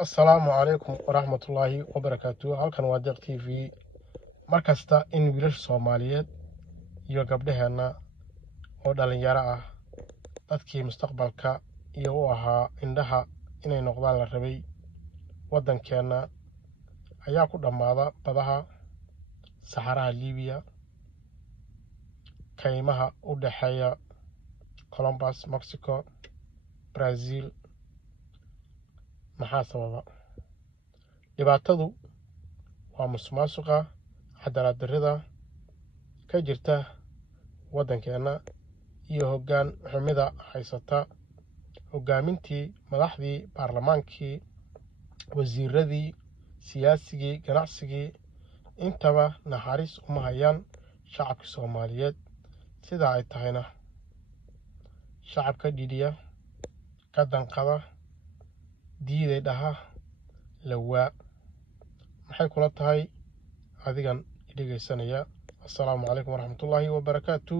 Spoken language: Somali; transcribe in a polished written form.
السلام عليكم ورحمة الله وبركاته. halkan waa deeq TV. markasta in wiilasha Soomaaliyeed iyo gabdhaheena oo dhalinyaro ah dadkii mustaqbalka iyo u ahaa indhaha inay noqdaan la rabay wadankeena ayaa ku dhamaada badaha saxaraha Liibiya kaymaha u dhaxeeya Columbus, Mexico, Brazil. maxaa sababa dhibaatadu waa musuqmaasuqa cadaalad darrida ka jirta wadankeena iyo hoggaan xumida haysata hoggaamintii madaxdii baarlamaankii wasiiradii siyaasigii ganacsigii intaba naxariis uma hayaan shacabka Soomaaliyeed sida ay tahayna shacabka dhidiya ka danqada diiday dhaha lawaa maxay kula tahay adigan dhegeysanaya. assalaamu calaykum waraxmatullaahi wabarakaatu.